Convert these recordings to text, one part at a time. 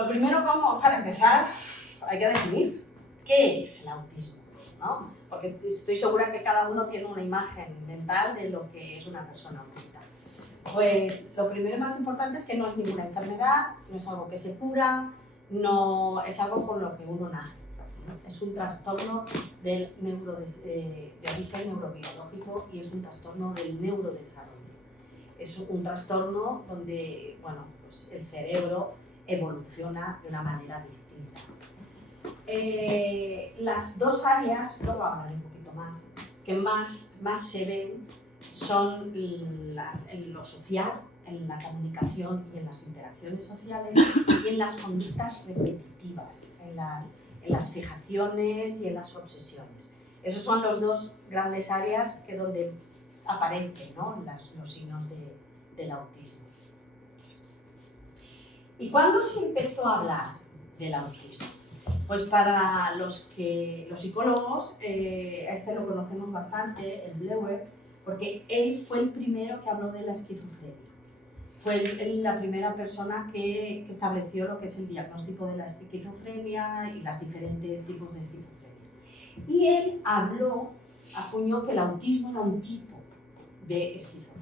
Lo primero, para empezar, hay que definir qué es el autismo, ¿no? Porque estoy segura que cada uno tiene una imagen mental de lo que es una persona autista. Pues lo primero y más importante es que no es ninguna enfermedad, no es algo que se cura, no es algo con lo que uno nace, ¿no? Es un trastorno de origen neurobiológico y es un trastorno del neurodesarrollo. Es un trastorno donde, bueno, pues el cerebro evoluciona de una manera distinta. Las dos áreas, luego hablaré un poquito más, que más se ven son en lo social, en la comunicación y en las interacciones sociales y en las conductas repetitivas, en las fijaciones y en las obsesiones. Esos son los dos grandes áreas que donde aparecen, ¿no?, los signos del autismo. ¿Y cuándo se empezó a hablar del autismo? Pues para los psicólogos, a este lo conocemos bastante, el Bleuler, porque él fue el primero que habló de la esquizofrenia. Fue la primera persona que estableció lo que es el diagnóstico de la esquizofrenia y los diferentes tipos de esquizofrenia. Y él acuñó que el autismo era un tipo de esquizofrenia.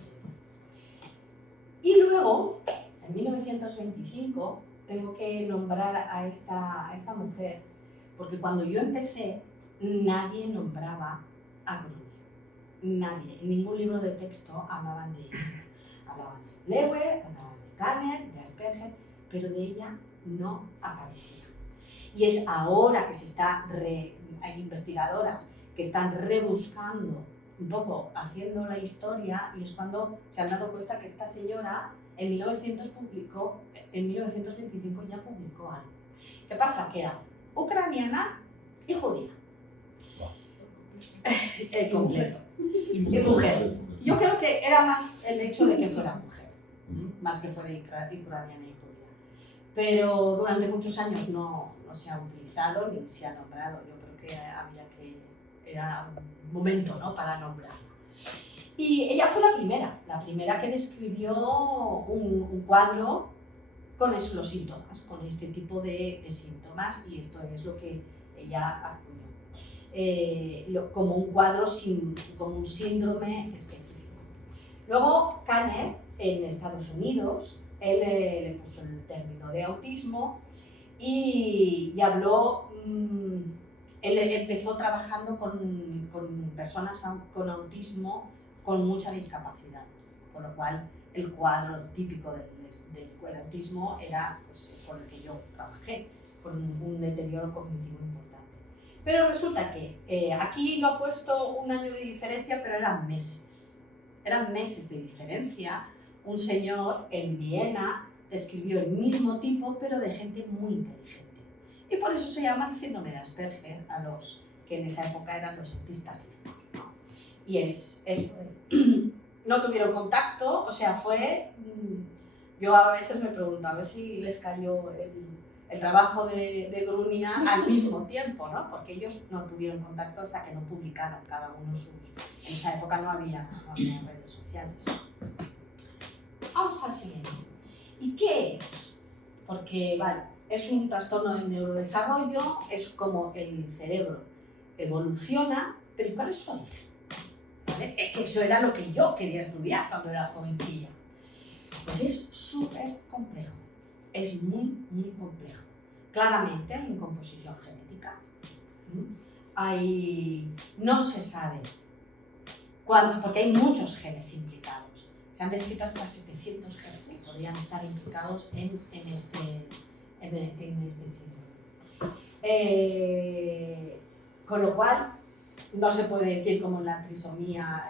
Y luego, en 1925, tengo que nombrar a esta mujer, porque cuando yo empecé, nadie nombraba a Gruner. Nadie, en ningún libro de texto hablaban de ella. Hablaban de Bleuler, hablaban de Kanner, de Asperger, pero de ella no aparecía. Y es ahora que hay investigadoras que están rebuscando un poco, haciendo la historia, y es cuando se han dado cuenta que esta señora en 1925 ya publicó algo. ¿Qué pasa? Que era ucraniana y judía. El completo. Y mujer. Yo creo que era más el hecho de que fuera mujer, más que fuera ucraniana y judía. Pero durante muchos años no se ha utilizado ni se ha nombrado. Yo creo que era un momento, ¿no?, para nombrarla. Y ella fue la primera que describió un cuadro con los síntomas, con este tipo de síntomas, y esto es lo que ella acuñó. Como un cuadro, como un síndrome específico. Luego, Kanner, en Estados Unidos, él le puso el término de autismo y habló, él empezó trabajando con personas con autismo con mucha discapacidad, con lo cual el cuadro típico del autismo era, pues, con el que yo trabajé, con un deterioro cognitivo importante. Pero resulta que aquí lo ha puesto un año de diferencia, pero eran meses de diferencia. Un señor en Viena describió el mismo tipo, pero de gente muy inteligente. Y por eso se llaman síndrome de Asperger a los que en esa época eran los autistas listos, ¿no? Y no tuvieron contacto, o sea, yo a veces me pregunto a ver si les cayó el trabajo de Grunia al mismo tiempo, ¿no? Porque ellos no tuvieron contacto hasta que no publicaron cada uno En esa época no había redes sociales. Vamos al siguiente. ¿Y qué es? Porque, vale, es un trastorno del neurodesarrollo, es como el cerebro evoluciona, pero ¿y cuál es su origen? ¿Vale? Es que eso era lo que yo quería estudiar cuando era jovencilla. Pues es súper complejo, es muy, muy complejo. Claramente hay incomposición genética, no se sabe cuándo, porque hay muchos genes implicados. Se han descrito hasta 700 genes que podrían estar implicados en este síndrome. Con lo cual, no se puede decir como en la trisomía,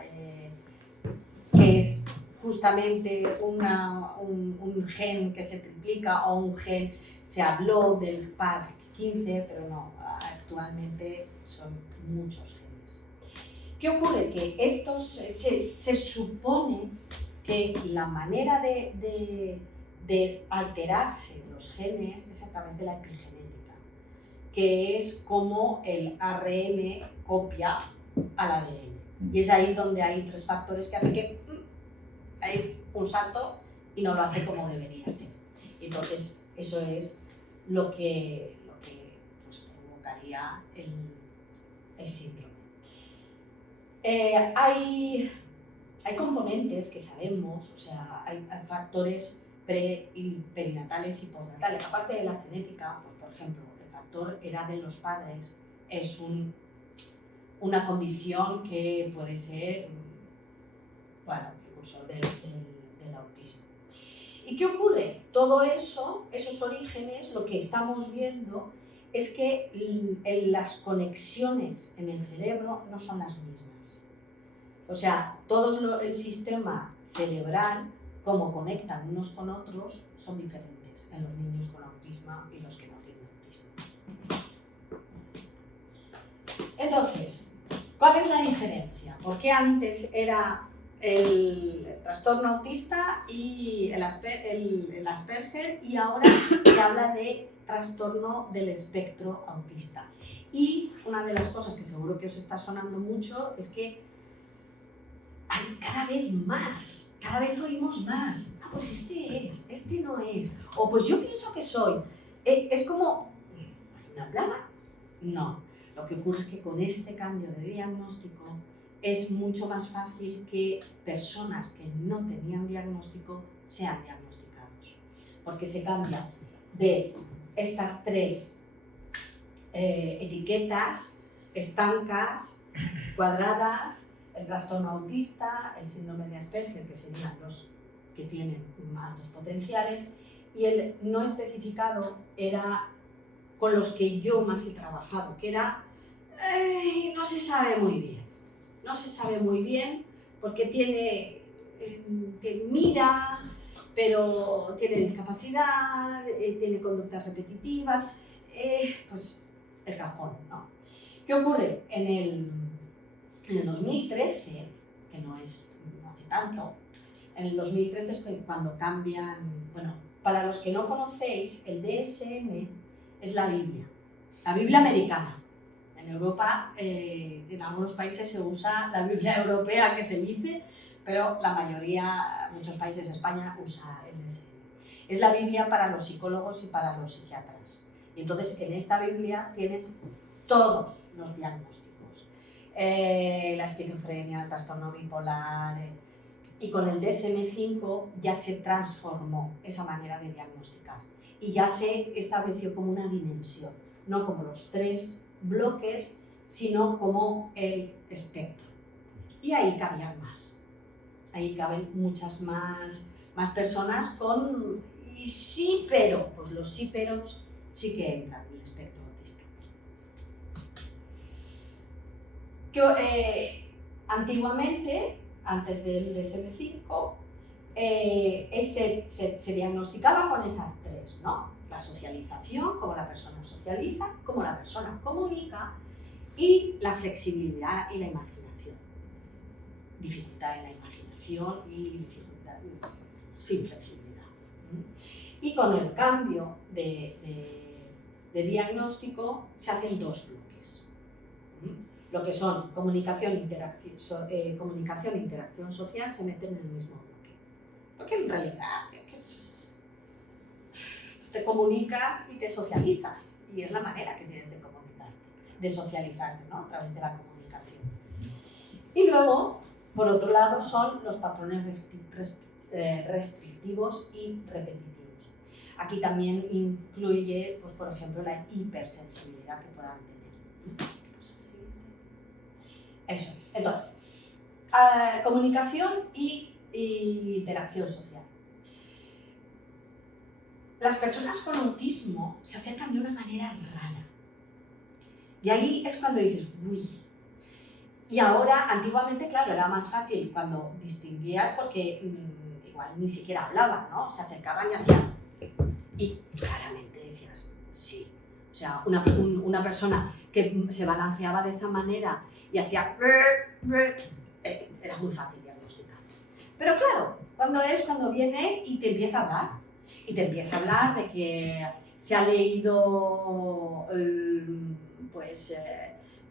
que es justamente un gen que se triplica o un gen, se habló del par 15, pero no, actualmente son muchos genes. ¿Qué ocurre? Que estos se supone que la manera de alterarse los genes es a través de la epigenética, que es como el ARN copia al ADN. Y es ahí donde hay 3 factores que hacen que hay un salto y no lo hace como debería hacer. Entonces, eso es lo que pues, provocaría el síndrome. Hay componentes que sabemos, o sea, hay factores pre y perinatales y postnatales. Aparte de la genética, pues por ejemplo, el factor edad de los padres es una condición que puede ser, bueno, precursor del autismo. ¿Y qué ocurre? Todo eso, esos orígenes, lo que estamos viendo es que las conexiones en el cerebro no son las mismas. O sea, todo el sistema cerebral, cómo conectan unos con otros, son diferentes en los niños con autismo y los que no tienen autismo. Entonces, ¿cuál es la diferencia? ¿Por qué antes era el trastorno autista y el Asperger y ahora se habla de trastorno del espectro autista? Y una de las cosas que seguro que os está sonando mucho es que hay cada vez más, cada vez oímos más. Ah, pues este no es. O pues yo pienso que soy. Es como, ¿hay una plaga? No. Lo que ocurre es que con este cambio de diagnóstico es mucho más fácil que personas que no tenían diagnóstico sean diagnosticados. Porque se cambia de estas tres etiquetas estancas, cuadradas, el trastorno autista, el síndrome de Asperger, que serían los que tienen altos potenciales, y el no especificado era con los que yo más he trabajado, que era, no se sabe muy bien. No se sabe muy bien porque mira, pero tiene discapacidad, tiene conductas repetitivas, pues el cajón, ¿no? ¿Qué ocurre? En el 2013, que no hace tanto, en el 2013 es cuando cambian, bueno, para los que no conocéis, el DSM es la Biblia americana. En Europa, en algunos países se usa la Biblia europea, que se dice, pero la mayoría, muchos países, España, usa el DSM. Es la Biblia para los psicólogos y para los psiquiatras. Y entonces, en esta Biblia tienes todos los diagnósticos. La esquizofrenia, el trastorno bipolar, y con el DSM-5 ya se transformó esa manera de diagnosticar y ya se estableció como una dimensión, no como los 3 bloques, sino como el espectro. Y ahí cabían más, ahí caben muchas más personas con y sí, pero, pues los sí, peros sí que entran en el espectro autista. Antiguamente, antes del DSM-5, se diagnosticaba con esas 3, ¿no? La socialización, cómo la persona socializa, cómo la persona comunica, y la flexibilidad y la imaginación. Dificultad en la imaginación y dificultad sin flexibilidad. Y con el cambio de diagnóstico se hacen 2 bloques. Lo que son comunicación e interacción social se meten en el mismo bloque. Porque en realidad te comunicas y te socializas, y es la manera que tienes de comunicarte, de socializarte, ¿no? A través de la comunicación. Y luego, por otro lado, son los patrones restrictivos y repetitivos. Aquí también incluye, pues, por ejemplo, la hipersensibilidad que puedan tener. Eso es. Entonces, comunicación y interacción social. Las personas con autismo se acercan de una manera rara. Y ahí es cuando dices, uy. Y ahora, antiguamente, claro, era más fácil cuando distinguías porque igual ni siquiera hablaban, ¿no? Se acercaban y hacían. Y claramente decías, sí. O sea, una persona que se balanceaba de esa manera y hacía era muy fácil diagnosticar. Pero claro, cuando viene y te empieza a hablar, y te empieza a hablar de que se ha leído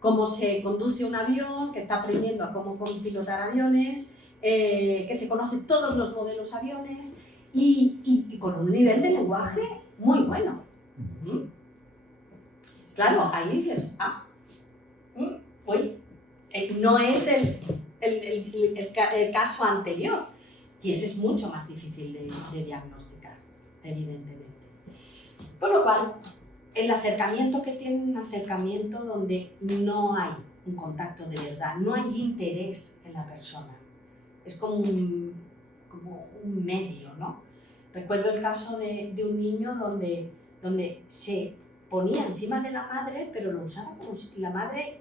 cómo se conduce un avión, que está aprendiendo a cómo pilotar aviones, que se conoce todos los modelos aviones y con un nivel de lenguaje muy bueno. Claro, ahí dices, no es el caso anterior, y ese es mucho más difícil de diagnosticar, evidentemente. Por lo cual, el acercamiento que tiene un acercamiento donde no hay un contacto de verdad, no hay interés en la persona. Es como un medio, ¿no? Recuerdo el caso de un niño donde se ponía encima de la madre, pero lo usaba como si la madre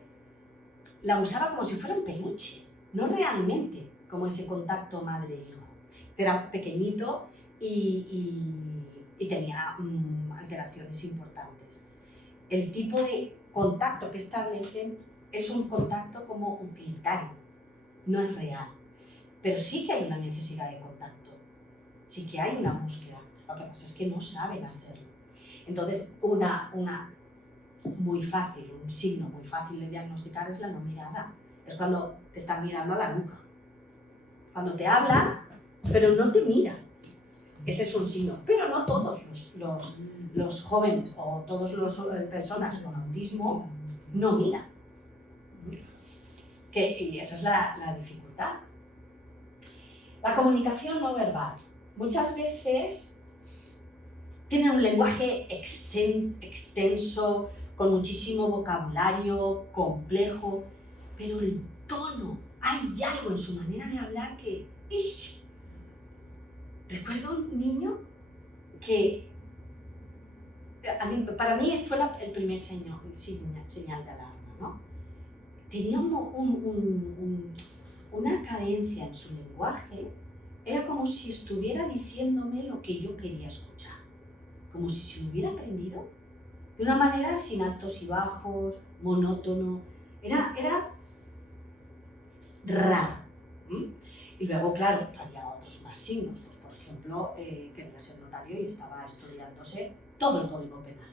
la usaba como si fuera un peluche, no realmente como ese contacto madre-hijo. Este era pequeñito y tenía alteraciones importantes. El tipo de contacto que establecen es un contacto como utilitario, no es real. Pero sí que hay una necesidad de contacto, sí que hay una búsqueda. Lo que pasa es que no saben hacerlo. Entonces, muy fácil, un signo muy fácil de diagnosticar es la no mirada. Es cuando te están mirando a la nuca. Cuando te hablan, pero no te miran. Ese es un signo. Pero no todos los jóvenes o todas las personas con autismo no miran. Y esa es la dificultad. La comunicación no verbal. Muchas veces tienen un lenguaje extenso, con muchísimo vocabulario, complejo, pero el tono, hay algo en su manera de hablar que... Recuerdo un niño que para mí fue el primer señal de alarma, ¿no? Tenía una cadencia en su lenguaje, era como si estuviera diciéndome lo que yo quería escuchar, como si se lo hubiera aprendido de una manera sin altos y bajos, monótono, era raro. Y luego, claro, había otros más signos, pues, por ejemplo, quería ser notario y estaba estudiándose todo el Código Penal,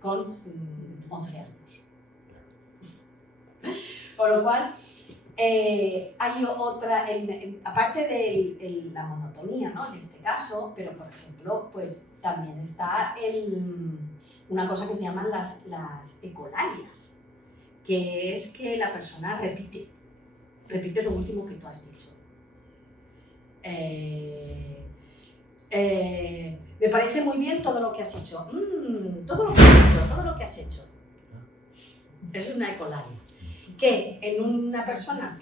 con 11 años. Con lo cual, hay otra, aparte de la monotonía, ¿no? En este caso, pero por ejemplo, pues también está una cosa que se llaman las ecolalias, que es que la persona repite lo último que tú has dicho. Me parece muy bien todo lo que has hecho. Todo lo que has hecho. Eso es una ecolalia. Que en una persona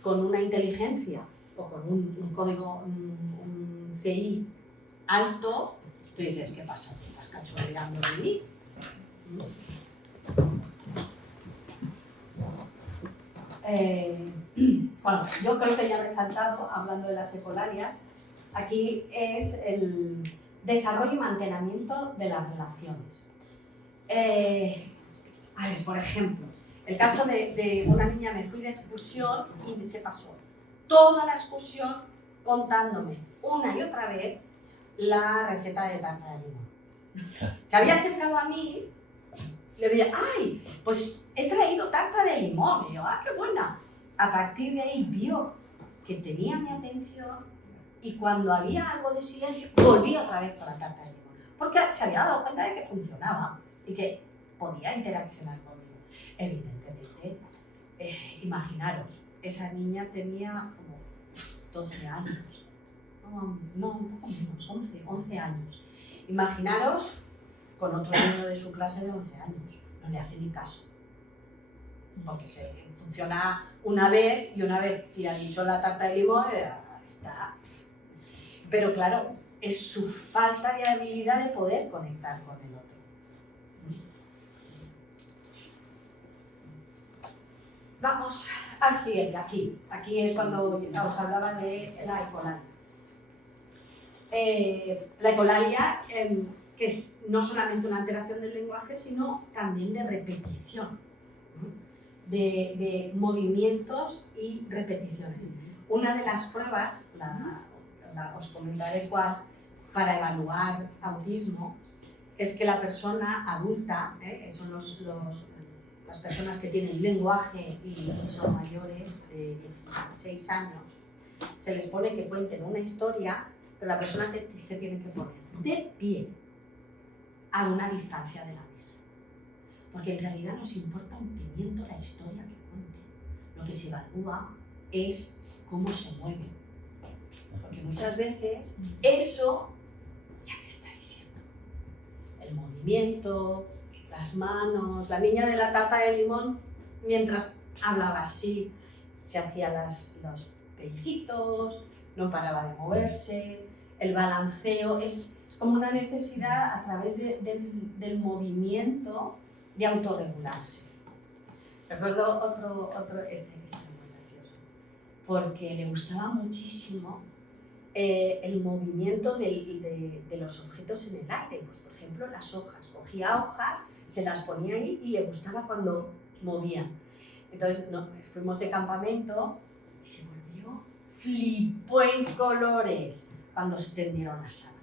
con una inteligencia o con un código, un CI alto, tú dices, ¿qué pasa? ¿Te estás cachorreando de mí? Bueno, yo creo que ya me he saltado, hablando de las ecolalias. Aquí es el desarrollo y mantenimiento de las relaciones. A ver, por ejemplo, el caso de una niña, me fui de excursión y se pasó toda la excursión contándome una y otra vez la receta de tarta de limón. Se había acercado a mí, le decía, ¡ay! Pues he traído tarta de limón. Y yo, ¡ah, qué buena! A partir de ahí vio que tenía mi atención y cuando había algo de silencio, volví otra vez con la tarta de limón. Porque se había dado cuenta de que funcionaba y que podía interaccionar conmigo. Evidentemente, imaginaros, esa niña tenía como 12 años, no, un poco menos, 11 años. Imaginaros con otro niño de su clase de 11 años, no le hace ni caso, porque funciona una vez y una vez le ha dicho la tarta de limón, está. Pero claro, es su falta de habilidad de poder conectar con el otro. Vamos al siguiente, aquí. Aquí es cuando os hablaba de la ecolalia. La ecolalia, que es no solamente una alteración del lenguaje, sino también de repetición, de movimientos y repeticiones. Una de las pruebas, os comentaré cuál, para evaluar autismo, es que la persona adulta, son las personas que tienen lenguaje y son mayores de 16 años, se les pone que cuenten una historia pero la persona se tiene que poner de pie a una distancia de la mesa. Porque en realidad nos importa un pimiento la historia que cuente. Lo que se evalúa es cómo se mueve. Porque muchas veces eso ya te está diciendo. El movimiento, las manos, la niña de la tarta de limón, mientras hablaba así, se hacía los pellizquitos, no paraba de moverse, el balanceo, es como una necesidad a través del movimiento de autorregularse. Recuerdo otro este es muy gracioso, porque le gustaba muchísimo el movimiento de los objetos en el aire, pues por ejemplo las hojas, cogía hojas, se las ponía ahí y le gustaba cuando movían. Entonces fuimos de campamento y se volvió, flipó en colores cuando se tendieron las sábanas.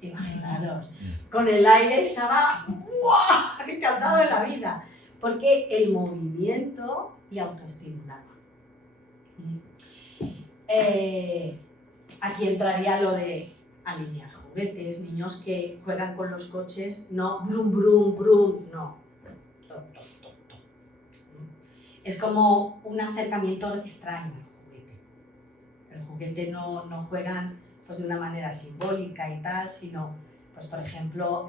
Imaginaros, con el aire estaba ¡buah! Encantado de la vida, porque el movimiento le autoestimulaba. Aquí entraría lo de alinear juguetes, niños que juegan con los coches, no brum brum brum, no. Toc, toc, toc, toc. Es como un acercamiento extraño al juguete. El juguete no juegan pues, de una manera simbólica y tal, sino, pues por ejemplo,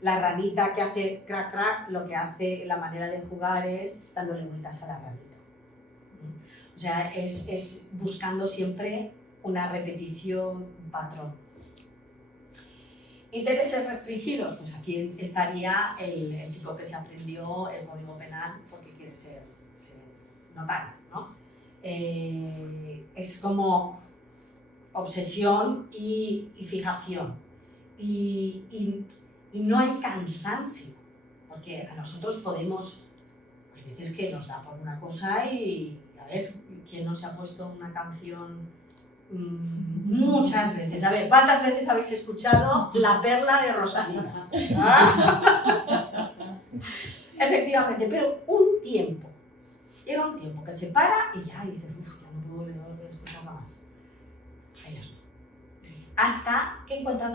la ranita que hace crack crack, lo que hace la manera de jugar es dándole vueltas a la ranita. O sea, es buscando siempre una repetición, un patrón. Intereses restringidos, pues aquí estaría el chico que se aprendió el Código Penal porque quiere ser notario, ¿no? Es como obsesión y fijación. Y no hay cansancio, porque a nosotros podemos, hay veces que nos da por una cosa y a ver, ¿quién no se ha puesto una canción? Muchas veces. A ver, ¿cuántas veces habéis escuchado La Perla de Rosalía? ¿Ah? Efectivamente, pero un tiempo. Llega un tiempo que se para y ya dices, uff, ya no puedo leer esto nunca más. Ellos no. Hasta que encuentran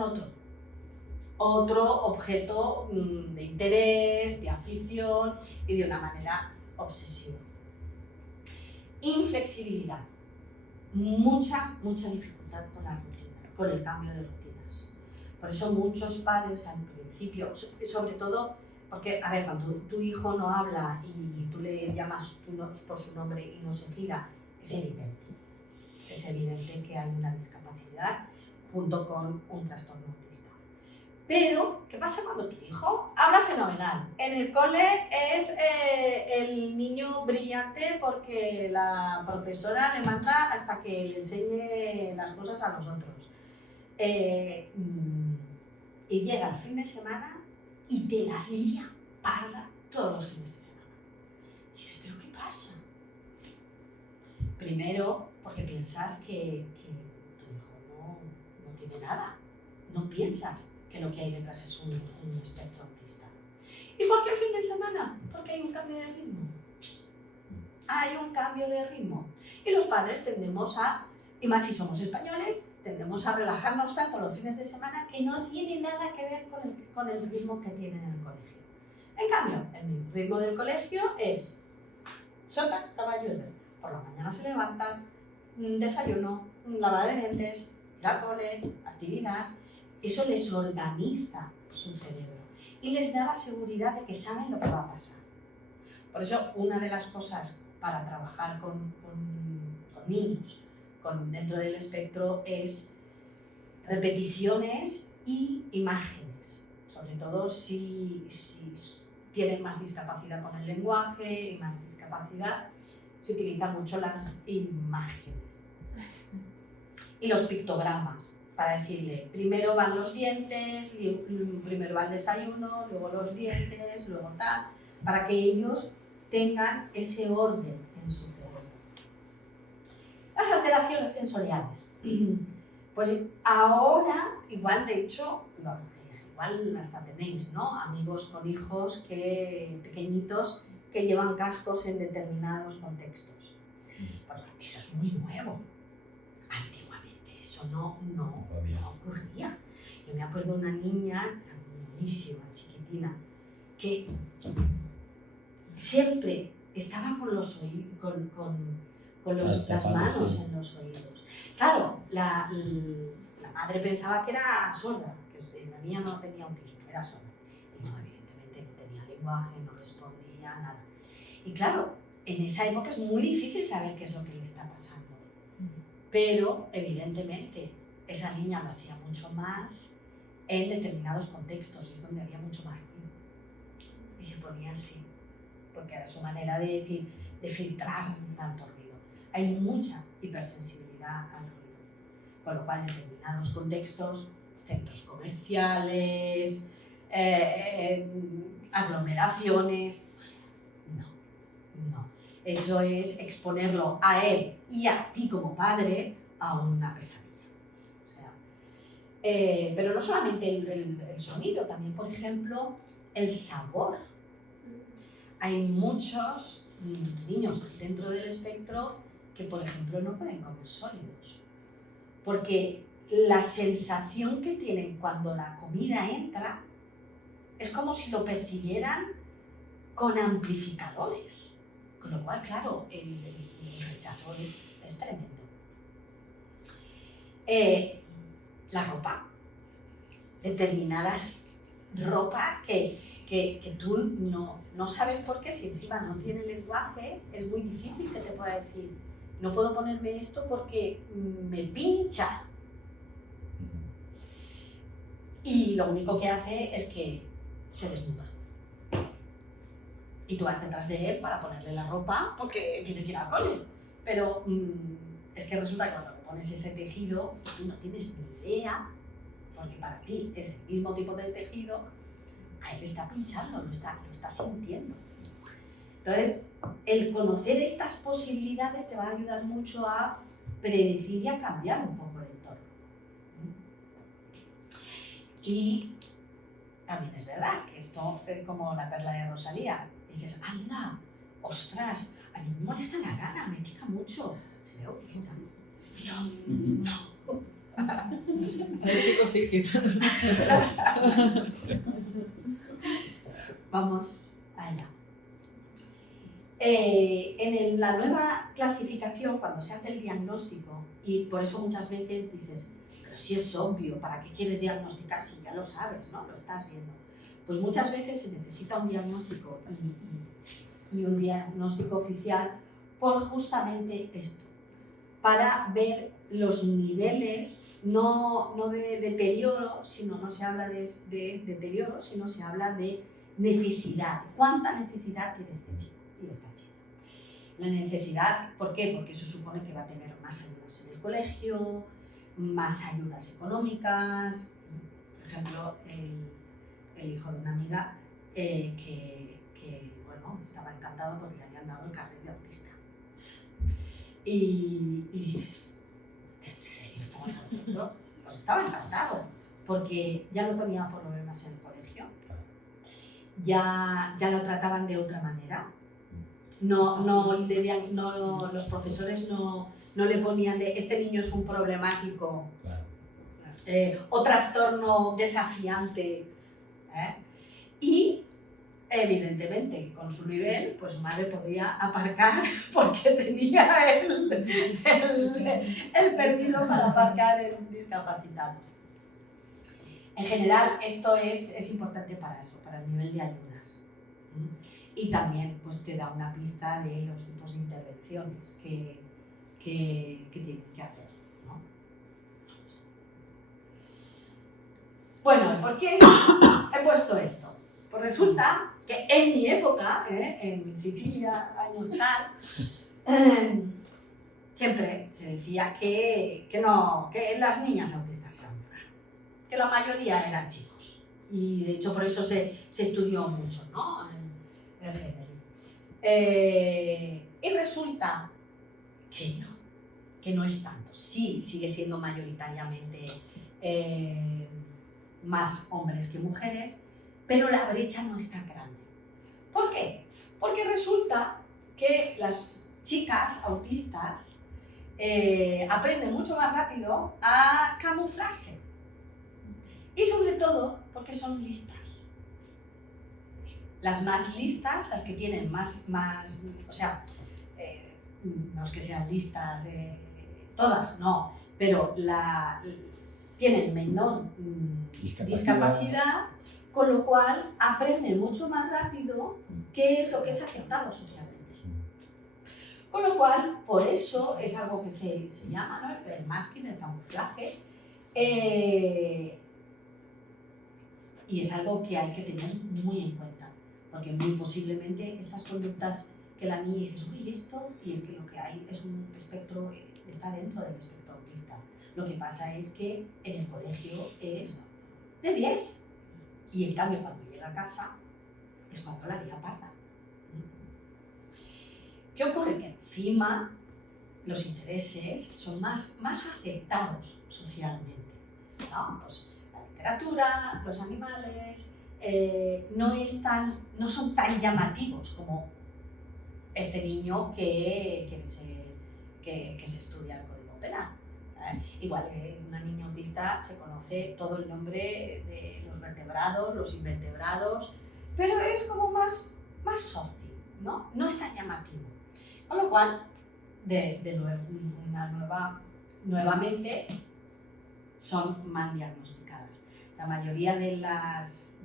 otro objeto de interés, de afición y de una manera obsesiva. Inflexibilidad. Mucha dificultad con la rutina, con el cambio de rutinas. Por eso muchos padres al principio, sobre todo porque, a ver, cuando tu hijo no habla y tú le llamas por su nombre y no se gira, es evidente que hay una discapacidad junto con un trastorno autista. Pero, ¿qué pasa cuando tu hijo habla fenomenal? En el cole es el niño brillante porque la profesora le manda hasta que le enseñe las cosas a los otros. Y llega el fin de semana y te la lía parda todos los fines de semana. Y dices, ¿pero qué pasa? Primero, porque piensas que tu hijo no tiene nada. No piensas que lo que hay detrás es un espectro autista. ¿Y por qué el fin de semana? Porque hay un cambio de ritmo. Hay un cambio de ritmo. Y los padres tendemos a, y más si somos españoles, tendemos a relajarnos tanto los fines de semana que no tiene nada que ver con el ritmo que tienen en el colegio. En cambio, el ritmo del colegio es sota, caballo y rey. Por la mañana se levantan, desayuno, lavada de dientes, ir al cole, actividad. Eso les organiza su cerebro y les da la seguridad de que saben lo que va a pasar. Por eso, una de las cosas para trabajar con niños dentro del espectro es repeticiones y imágenes, sobre todo si tienen más discapacidad con el lenguaje y más discapacidad, se utilizan mucho las imágenes y los pictogramas. Para decirle, primero van los dientes, primero va el desayuno, luego los dientes, luego tal, para que ellos tengan ese orden en su cerebro. Las alteraciones sensoriales. Pues ahora, igual de hecho, igual hasta tenéis, ¿no? Amigos con hijos pequeñitos que llevan cascos en determinados contextos. Pues eso es muy nuevo. Antiguamente eso eso no ocurría. Yo me acuerdo de una niña, buenísima, chiquitina, que siempre estaba con los las manos sí. en los oídos. Claro, la madre pensaba que era sorda, que la niña no tenía autismo, era sorda. Y no, evidentemente no tenía lenguaje, no respondía, nada. Y claro, en esa época es muy difícil saber qué es lo que le está pasando. Pero, evidentemente, esa niña lo hacía mucho más en determinados contextos, y es donde había mucho más ruido. Y se ponía así, porque era su manera de decir, de filtrar tanto ruido. Hay mucha hipersensibilidad al ruido, con lo cual en determinados contextos, centros comerciales, aglomeraciones, no. Eso es exponerlo a él y a ti como padre a una pesadilla. O sea, pero no solamente el sonido, también, por ejemplo, el sabor. Hay muchos niños dentro del espectro que, por ejemplo, no pueden comer sólidos, porque la sensación que tienen cuando la comida entra es como si lo percibieran con amplificadores, con lo cual, claro, el rechazo es tremendo. La ropa, determinadas ropa que tú no sabes por qué, si encima no tiene lenguaje, es muy difícil que te pueda decir, no puedo ponerme esto porque me pincha. Y lo único que hace es que se desnuda. Y tú vas detrás de él para ponerle la ropa porque tiene que ir al cole. Pero es que resulta que cuando le pones ese tejido, tú no tienes ni idea, porque para ti es el mismo tipo de tejido, a él está pinchando, lo está sintiendo. Entonces, el conocer estas posibilidades te va a ayudar mucho a predecir y a cambiar un poco el entorno. Y también es verdad que esto es como la perla de Rosalía. Dices, anda, ostras, a mí me molesta la gana, me pica mucho. ¿Seré autista? No. A ver qué consigues. Vamos allá. En la nueva clasificación, cuando se hace el diagnóstico, y por eso muchas veces dices, pero si es obvio, ¿para qué quieres diagnosticar si ya lo sabes, ¿no? Lo estás viendo. Pues muchas veces se necesita un diagnóstico y un diagnóstico oficial por justamente esto, para ver los niveles, no de deterioro, sino no se habla de deterioro, sino se habla de necesidad. ¿Cuánta necesidad tiene este chico y esta chica? La necesidad, ¿por qué? Porque eso supone que va a tener más ayudas en el colegio, más ayudas económicas. Por ejemplo, el hijo de una amiga que bueno, estaba encantado porque le habían dado el carnet de autista. Y dices, ¿en serio estaba contento? Pues estaba encantado, porque ya no tenía problemas en el colegio, ya lo trataban de otra manera. Los profesores no le ponían de este niño es un problemático, o trastorno desafiante. Y evidentemente con su nivel, pues madre podía aparcar porque tenía el permiso para aparcar en un discapacitado. En general esto es importante para eso, para el nivel de ayudas. Y también pues te da una pista de los tipos de intervenciones que tienen que hacer, ¿no? Bueno, ¿por qué he puesto esto? Pues resulta que en mi época, en Sicilia, años tal, siempre se decía que las niñas autistas eran muy raras, que la mayoría eran chicos. Y de hecho por eso se estudió mucho, ¿no? El género. Y resulta que no es tanto. Sí, sigue siendo mayoritariamente más hombres que mujeres, pero la brecha no es tan grande. ¿Por qué? Porque resulta que las chicas autistas aprenden mucho más rápido a camuflarse. Y sobre todo porque son listas. Las más listas, las que tienen más o sea, no es que sean listas todas, no, pero tienen menor discapacidad, con lo cual aprenden mucho más rápido qué es lo que es aceptado socialmente. Con lo cual, por eso es algo que se llama, ¿no?, el masking, el camuflaje, y es algo que hay que tener muy en cuenta, porque muy posiblemente estas conductas que la niña dice, uy, esto, y es que lo que hay es un espectro, está dentro del espectro autista. Lo que pasa es que en el colegio es de 10, y en cambio cuando llega a casa es cuando la lía parda. ¿Qué ocurre? Que encima los intereses son más aceptados socialmente, ¿no? Pues la literatura, los animales, no son tan llamativos como este niño que se estudia el Código Penal. Igual que una niña autista se conoce todo el nombre de los vertebrados, los invertebrados, pero es como más softy, ¿no? No es tan llamativo. Con lo cual, nuevamente, son mal diagnosticadas. La mayoría de las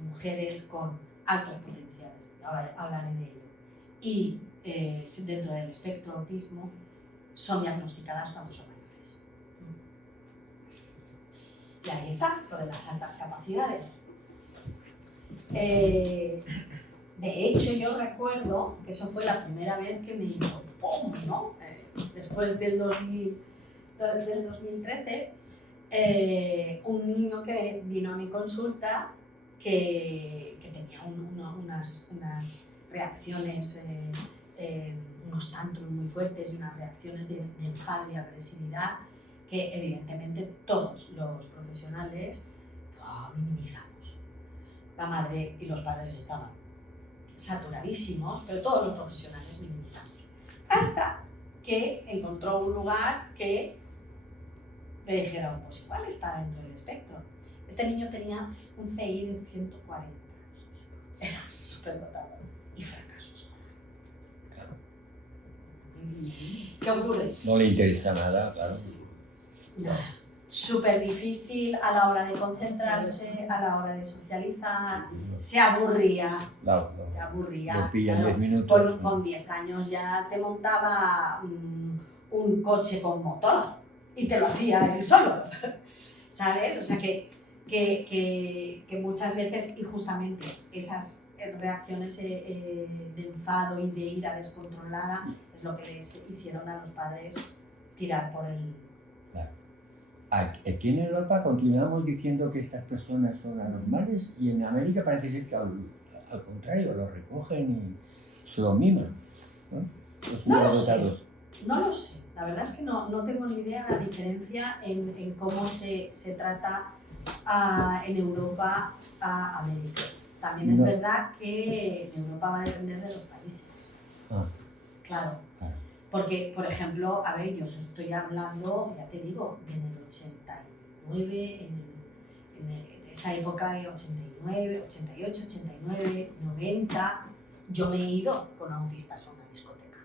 mujeres con altos potenciales, ahora hablaré de ello, y dentro del espectro autismo, son diagnosticadas cuando son mayores. Y ahí está, lo de las altas capacidades. De hecho, yo recuerdo que eso fue la primera vez que me hizo ¡pum!, ¿no? Después del 2013, un niño que vino a mi consulta que tenía unas reacciones, unos tantrums muy fuertes y unas reacciones de enfado y agresividad que evidentemente todos los profesionales minimizamos. La madre y los padres estaban saturadísimos, pero todos los profesionales minimizamos. Hasta que encontró un lugar que le dijeron, pues igual está dentro del espectro. Este niño tenía un CI de 140, era súper dotado y fracaso escolar. Claro. ¿Qué ocurre? No le interesa nada, claro. Nada. Súper difícil a la hora de concentrarse, a la hora de socializar, se aburría. Claro. Se aburría. Lo pillan Claro, 10 minutos. con 10 años ya te montaba un coche con motor y te lo hacía él solo, ¿sabes? O sea que muchas veces, y justamente esas reacciones de enfado y de ira descontrolada es lo que les hicieron a los padres tirar por el... Claro. Aquí en Europa continuamos diciendo que estas personas son anormales y en América parece ser que al contrario, lo recogen y se lo miman, ¿no? Los No lo dotados. No lo sé, la verdad es que no tengo ni idea de la diferencia en cómo se trata en Europa a América. También es verdad que en Europa va a depender de los países. Claro. Porque, por ejemplo, a ver, yo os estoy hablando, ya te digo, en el 89, en esa época de 89, 88, 89, 90, yo me he ido con autistas a una discoteca.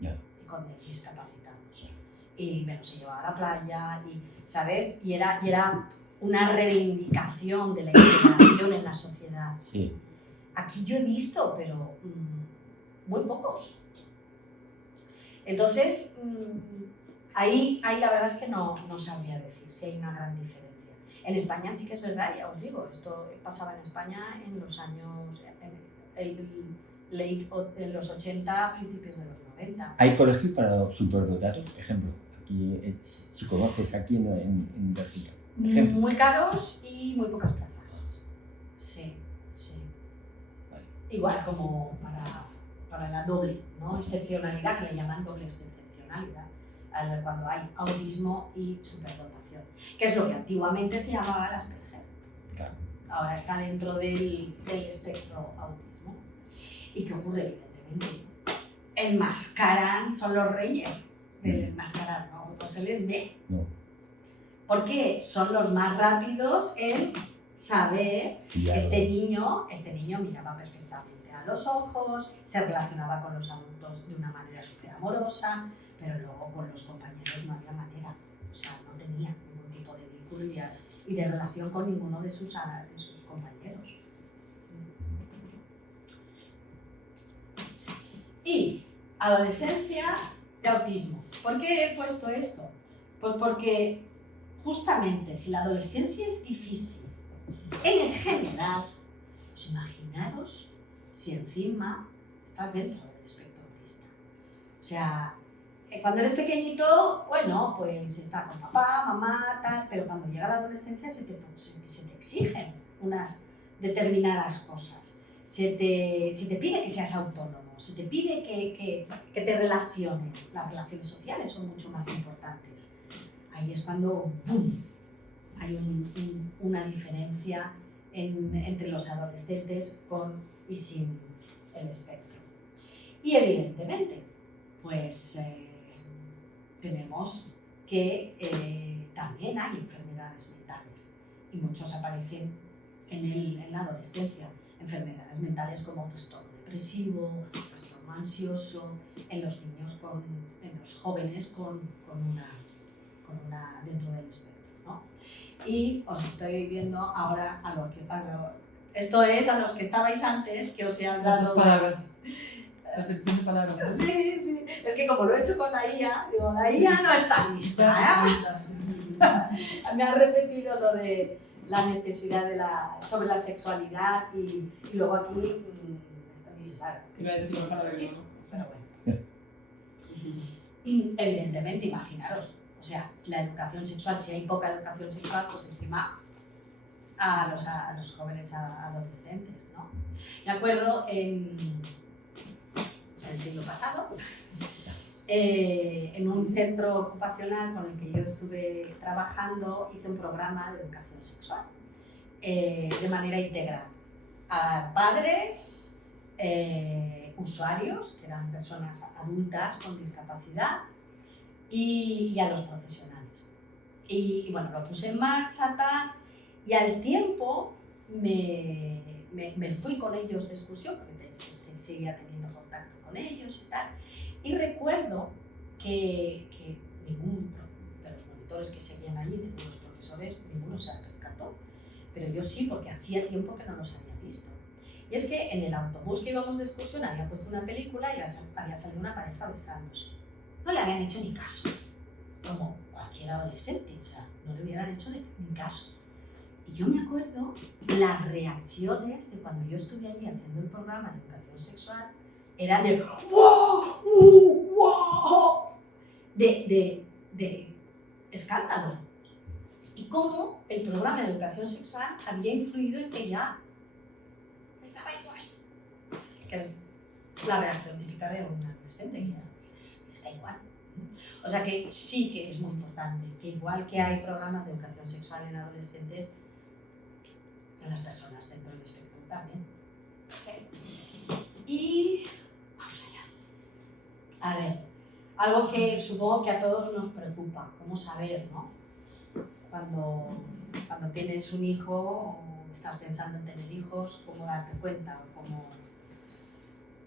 Yeah. Y con discapacitados. Y me los he llevado a la playa, y, ¿sabes? Y era una reivindicación de la integración en la sociedad. Sí. Aquí yo he visto, pero muy pocos. Entonces, ahí la verdad es que no sabría decir si hay una gran diferencia. En España sí que es verdad, ya os digo, esto pasaba en España en los años, en los 80, principios de los 90. ¿Hay colegios para superdotados? Ejemplo, aquí, si conoces aquí en Bélgica. Ejemplo. Muy caros y muy pocas plazas. Sí. Vale. Igual como para la doble, ¿no?, excepcionalidad, que le llaman doble excepcionalidad, cuando hay autismo y superdotación, que es lo que antiguamente se llamaba Asperger. Claro. Ahora está dentro del espectro autismo. ¿Y qué ocurre? Evidentemente, enmascaran, son los reyes del enmascarar, no se les ve. No. Porque son los más rápidos en saber Ya este niño miraba perfectamente a los ojos, se relacionaba con los adultos de una manera súper amorosa, pero luego con los compañeros no había manera, o sea, no tenía ningún tipo de vínculo y de relación con ninguno de sus compañeros. Y adolescencia de autismo. ¿Por qué he puesto esto? Pues porque justamente si la adolescencia es difícil, en general, pues imaginaros si encima estás dentro del espectro autista. O sea, cuando eres pequeñito, bueno, pues estás con papá, mamá, tal, pero cuando llega la adolescencia se te exigen unas determinadas cosas. Se te pide que seas autónomo, se te pide que te relaciones. Las relaciones sociales son mucho más importantes. Ahí es cuando ¡bum!, hay una diferencia entre los adolescentes con y sin el espectro. Y evidentemente, pues tenemos que también hay enfermedades mentales y muchos aparecen en la adolescencia. Enfermedades mentales como trastorno depresivo, trastorno ansioso, en los niños, en los jóvenes con una dentro del espectro, ¿no? Y os estoy viendo ahora esto es a los que estabais antes, que os he hablado. Las dos palabras. Repetición de palabras. ¿No? Sí, sí. Es que como lo he hecho con la IA, digo, la IA no está lista, ¿eh? Me ha repetido lo de la necesidad sobre la sexualidad y luego aquí esto ni se sabe. Iba a decir una palabra que no. Pero bueno. Evidentemente, imaginaros, o sea, la educación sexual, si hay poca educación sexual, pues encima a los jóvenes adolescentes, ¿no? Me acuerdo en el siglo pasado, en un centro ocupacional con el que yo estuve trabajando, hice un programa de educación sexual de manera integral a padres, usuarios, que eran personas adultas con discapacidad, y a los profesionales. Y bueno, lo puse en marcha, tal, y al tiempo me fui con ellos de excursión, porque seguía teniendo contacto con ellos y tal, y recuerdo que ninguno de los monitores que seguían allí, de los profesores, ninguno se percató, pero yo sí, porque hacía tiempo que no los había visto. Y es que en el autobús que íbamos de excursión había puesto una película y había salido una pareja besándose. No le habían hecho ni caso, como cualquier adolescente, o sea, no le hubieran hecho ni caso. Y yo me acuerdo las reacciones de cuando yo estuve allí haciendo el programa de educación sexual, eran de ¡wow! ¡Wow! De escándalo. Y cómo el programa de educación sexual había influido en que ya estaba igual. Que es la reacción típica de un adolescente, que ya está igual. O sea que sí que es muy importante, que igual que hay programas de educación sexual en adolescentes, en las personas dentro del espectro también. Sí. Y vamos allá. A ver, algo que supongo que a todos nos preocupa, cómo saber, ¿no? Cuando tienes un hijo o estás pensando en tener hijos, cómo darte cuenta o cómo...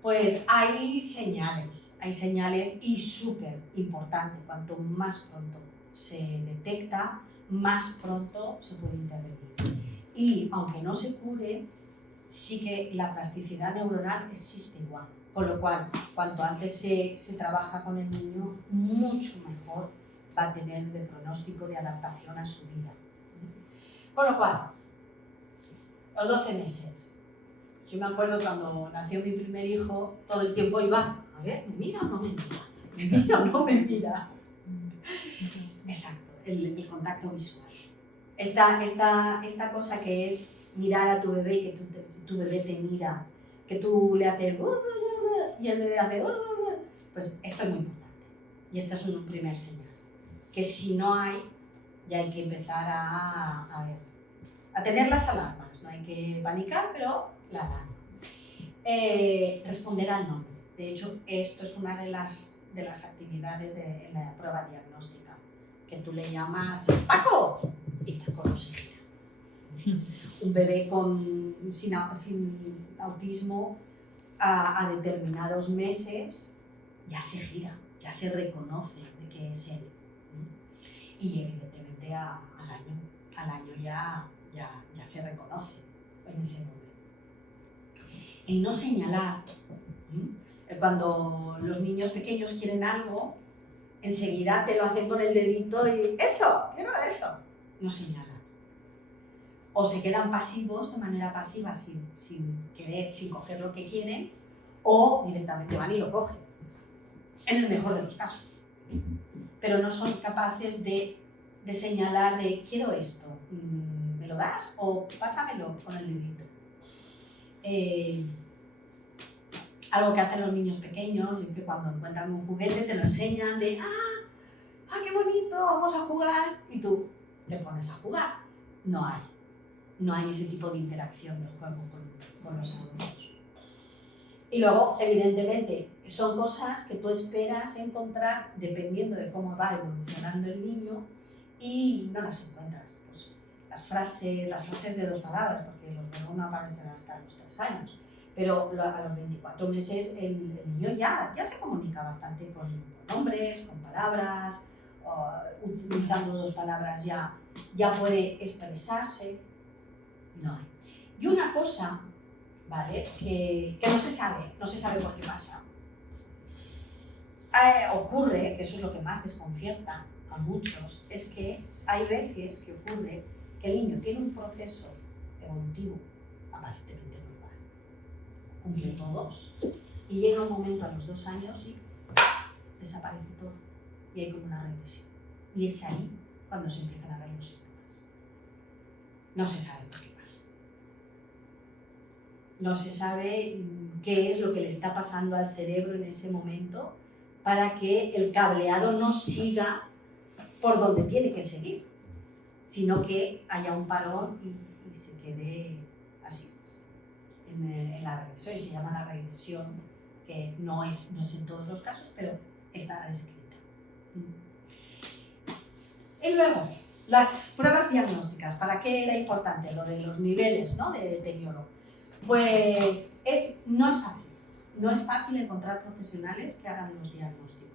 Pues hay señales y súper importante. Cuanto más pronto se detecta, más pronto se puede intervenir. Y aunque no se cure, sí que la plasticidad neuronal existe igual. Con lo cual, cuanto antes se trabaja con el niño, mucho mejor va a tener de pronóstico de adaptación a su vida. Con lo cual, los 12 meses. Yo me acuerdo cuando nació mi primer hijo, todo el tiempo iba, a ver, ¿me mira o no me mira? ¿Me mira o no me mira? Exacto, el contacto visual. Esta cosa que es mirar a tu bebé y que tu bebé te mira, que tú le haces y el bebé hace pues esto es muy importante. Y esta es una primera señal. Que si no hay, ya hay que empezar a tener las alarmas. No hay que panicar, pero la alarma. Responder al nombre. De hecho, esto es una de las de las actividades en la prueba diagnóstica, que tú le llamas Paco y Paco no se gira. Un bebé sin autismo a determinados meses ya se gira, ya se reconoce de que es él. Y evidentemente al año ya se reconoce en ese momento. El no señalar. Cuando los niños pequeños quieren algo, enseguida te lo hacen con el dedito y ¡eso! ¡Quiero eso! No señalan. O se quedan pasivos, de manera pasiva, sin querer, sin coger lo que quieren, o directamente van y lo cogen. En el mejor de los casos. Pero no son capaces de señalar de quiero esto, ¿me lo das? O pásamelo con el dedito. Algo que hacen los niños pequeños es que cuando encuentran un juguete te lo enseñan de qué bonito, vamos a jugar, y tú te pones a jugar. No hay ese tipo de interacción de juego con los adultos. Y luego, evidentemente, son cosas que tú esperas encontrar dependiendo de cómo va evolucionando el niño y no las encuentras. Pues, las frases de 2 palabras, porque los verbos no aparecen hasta los 3 años. Pero a los 24 meses el niño ya se comunica bastante con nombres, con palabras, utilizando 2 palabras ya puede expresarse. No hay. Y una cosa, ¿vale?, que no se sabe por qué pasa. Ocurre, que eso es lo que más desconcierta a muchos, es que hay veces que ocurre que el niño tiene un proceso evolutivo aparentemente normal, cumple todos, y llega un momento a los 2 años y desaparece todo, y hay como una regresión. Y es ahí cuando se empiezan a ver los síntomas. No se sabe por qué pasa. No se sabe qué es lo que le está pasando al cerebro en ese momento para que el cableado no siga por donde tiene que seguir, sino que haya un parón y se quede así, en la regresión, y se llama la regresión, que no es en todos los casos, pero está descrita. Y luego, las pruebas diagnósticas. ¿Para qué era importante lo de los niveles, ¿no?, de deterioro? Pues no es fácil. No es fácil encontrar profesionales que hagan los diagnósticos.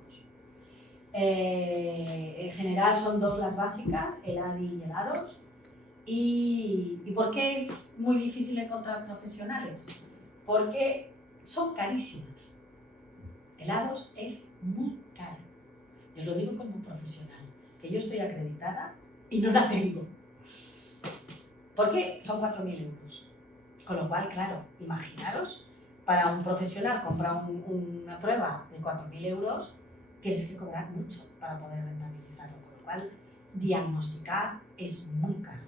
En general son 2 las básicas, el ADI y el ADOS. ¿Y por qué es muy difícil encontrar profesionales? Porque son carísimas. El ADOS es muy caro. Y os lo digo como profesional, que yo estoy acreditada y no la tengo. ¿Por qué? Son 4.000 euros. Con lo cual, claro, imaginaros, para un profesional comprar una prueba de 4.000 euros, tienes que cobrar mucho para poder rentabilizarlo. Con lo cual, diagnosticar es muy caro.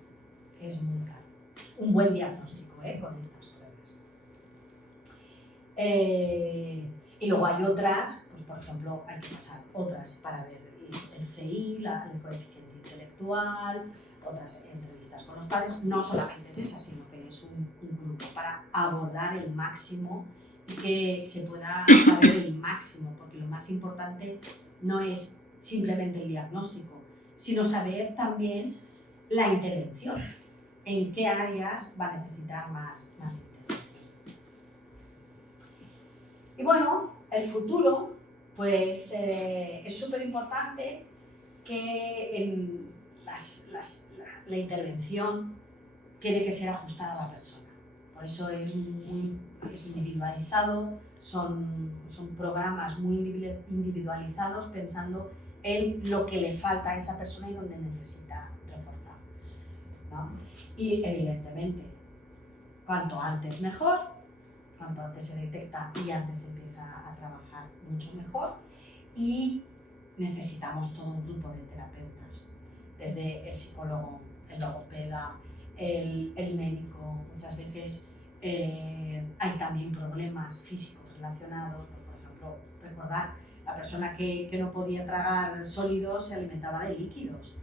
Es muy caro. Un buen diagnóstico con estas pruebas. Y luego hay otras, pues por ejemplo, hay que pasar otras para ver el CI, el coeficiente intelectual, otras entrevistas con los padres. No solamente es esa, sino que es un grupo para abordar el máximo y que se pueda saber el máximo, porque lo más importante no es simplemente el diagnóstico, sino saber también la intervención, en qué áreas va a necesitar más intervención. Y bueno, el futuro, pues es súper importante que la intervención tiene que ser ajustada a la persona. Por eso es individualizado, son programas muy individualizados pensando en lo que le falta a esa persona y donde necesita reforzar, ¿no? Y evidentemente, cuanto antes mejor, cuanto antes se detecta y antes se empieza a trabajar mucho mejor, y necesitamos todo un grupo de terapeutas, desde el psicólogo, el logopeda, el médico. Muchas veces hay también problemas físicos relacionados, pues, por ejemplo, recordar, la persona que no podía tragar sólidos se alimentaba de líquidos,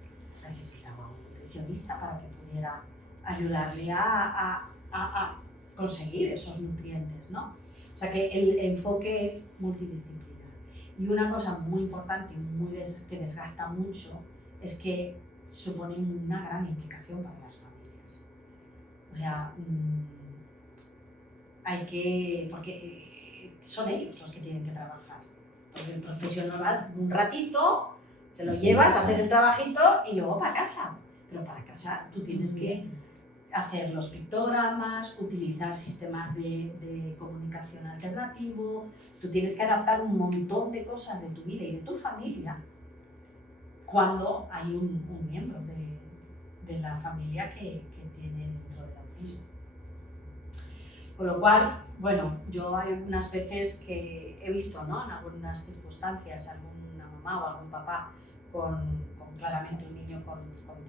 necesitaba un nutricionista para que pudiera ayudarle a conseguir esos nutrientes, ¿no? O sea que el enfoque es multidisciplinar. Y una cosa muy importante y que desgasta mucho es que supone una gran implicación para las familias. O sea, porque son ellos los que tienen que trabajar. Porque el profesional un ratito, se lo llevas, haces el trabajito y luego para casa. Pero para casa tú tienes que hacer los pictogramas, utilizar sistemas de comunicación alternativo, tú tienes que adaptar un montón de cosas de tu vida y de tu familia cuando hay un miembro de la familia que tiene dentro del autismo. Con lo cual, bueno, yo hay unas veces que he visto, ¿no?, en algunas circunstancias, alguna mamá o algún papá con claramente un niño con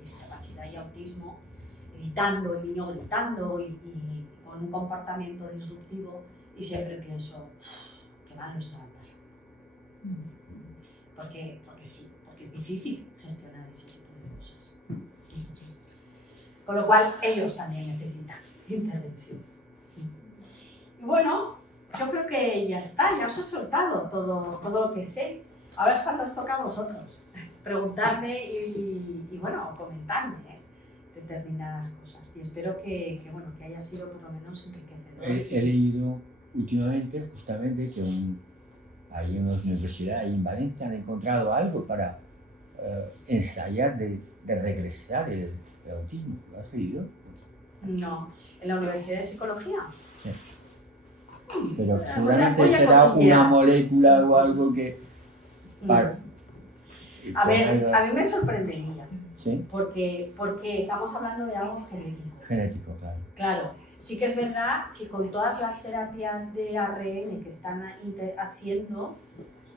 discapacidad y autismo, gritando, el niño gritando y con un comportamiento disruptivo, y siempre pienso, qué mal lo estarán pasando. Porque sí, porque es difícil gestionar ese tipo de cosas. Con lo cual, ellos también necesitan intervención. Y bueno, yo creo que ya está, ya os he soltado todo lo que sé. Ahora es cuando os toca a vosotros preguntarme y bueno, comentarme determinadas cosas. Y espero que haya sido por lo menos enriquecedor. He leído últimamente justamente que hay unas universidades ahí en Valencia han encontrado algo para ensayar de regresar el autismo. ¿Lo has leído? No, ¿en la Universidad de Psicología? Sí. Pero Voy seguramente a será confiar. una molécula o algo que... A ver, a mí me sorprendería, ¿Sí? porque estamos hablando de algo genético. Genético, claro. Claro, sí que es verdad que con todas las terapias de ARN que están haciendo,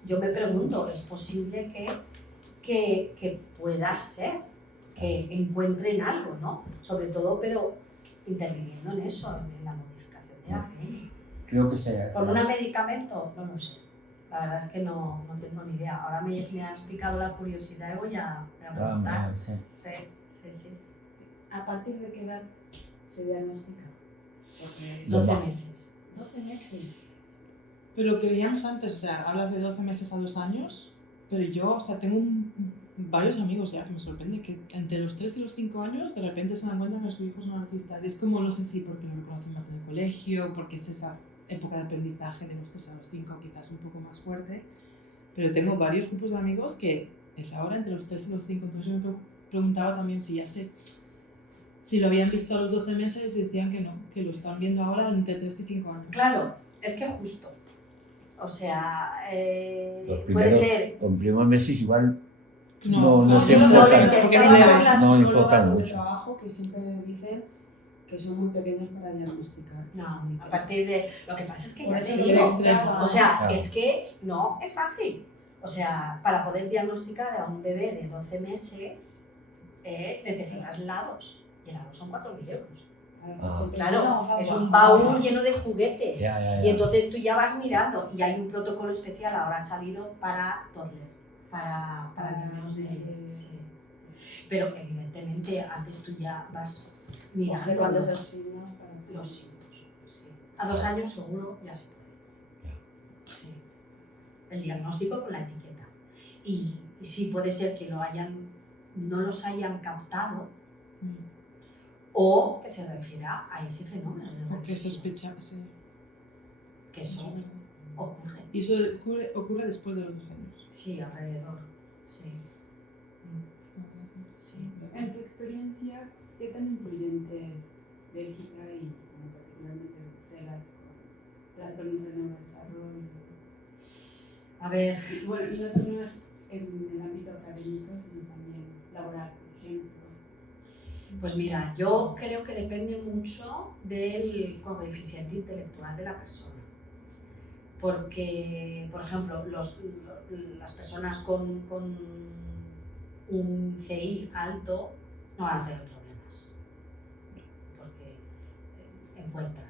yo me pregunto, ¿es posible que pueda ser, que encuentren algo, ¿no? Sobre todo, pero interviniendo en eso, en la modificación de ARN. Creo que sea... ¿Con un medicamento? No lo sé. La verdad es que no tengo ni idea. Ahora me has picado la curiosidad y voy a preguntar. Sí. ¿A partir de qué edad se diagnostica? 12 meses. 12 meses. Pero lo que veíamos antes, o sea, hablas de 12 meses a 2 años, pero yo, o sea, tengo varios amigos ya que me sorprende que entre los 3 y los 5 años de repente se dan cuenta que sus hijos son autistas. Y es como, no sé si porque lo reconocen más en el colegio, porque es esa época de aprendizaje de los 3 a los 5 quizás un poco más fuerte, pero tengo varios grupos de amigos que es ahora entre los 3 y los 5, entonces yo me preguntaba también si lo habían visto a los 12 meses y decían que no, que lo están viendo ahora entre 3 y 5 años. Claro, es que justo. O sea, puede ser... Con primeros meses igual No, se yo no enfocan. porque es leve. las No psicólogas enfocan de mucho. trabajo que siempre dicen que son muy pequeños para diagnosticar. No, a partir de... Lo que pasa es que Por ya eso te el digo, extremo. o sea, Claro. es que no es fácil. O sea, para poder diagnosticar a un bebé de 12 meses necesitas lados. Y el lado son 4.000 euros. Claro, es un baúl lleno de juguetes. Ya. Y entonces tú ya vas mirando y hay un protocolo especial, ahora ha salido para toddler, para niños de... Sí. Pero evidentemente antes tú ya vas mirando cuando los signos signos. Sí. A 2 años seguro ya se puede. Sí. El diagnóstico con la etiqueta. Y sí puede ser que no los hayan captado o que se refiera a ese fenómeno. O que sospechase. Que eso ocurre. Y eso ocurre después de los 2 años. Sí, alrededor. Sí. Sí. En tu experiencia, ¿qué tan influyente es Bélgica y particularmente Bruselas con trastornos del neurodesarrollo? A ver, Y bueno, y no solo en el ámbito académico, sino también laboral, por ejemplo. pues mira, yo creo que depende mucho del coeficiente intelectual de la persona. Porque, por ejemplo, las personas con un CI alto no van a tener problemas, porque encuentran.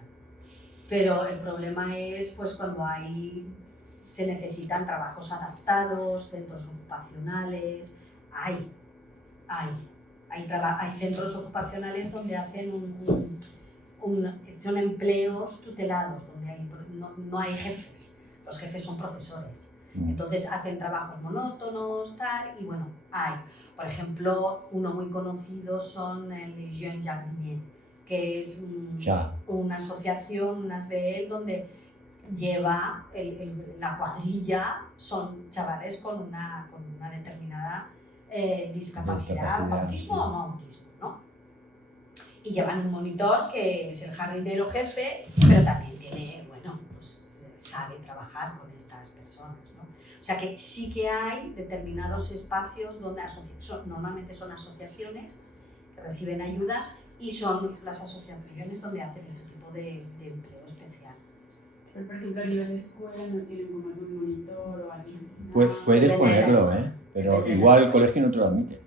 Pero el problema es pues cuando se necesitan trabajos adaptados, centros ocupacionales. Hay centros ocupacionales donde hacen son empleos tutelados, donde no hay jefes. Los jefes son profesores. Entonces hacen trabajos monótonos, tal, y bueno, hay, por ejemplo, uno muy conocido son el Jeunes Jardiniers, que es una asociación, una SBL, donde lleva la cuadrilla, son chavales con una determinada discapacidad, autismo o no autismo, ¿no? Y llevan un monitor que es el jardinero jefe, pero también tiene, bueno, pues sabe trabajar con estas personas, ¿no? O sea que sí que hay determinados espacios donde normalmente son asociaciones que reciben ayudas y son las asociaciones donde hacen ese tipo de empleo especial. Pero, por ejemplo, a nivel de escuela no tienen como algún monitor o alguien así. Puedes Depende ponerlo, de pero Depende de igual la el colegio no te lo admite.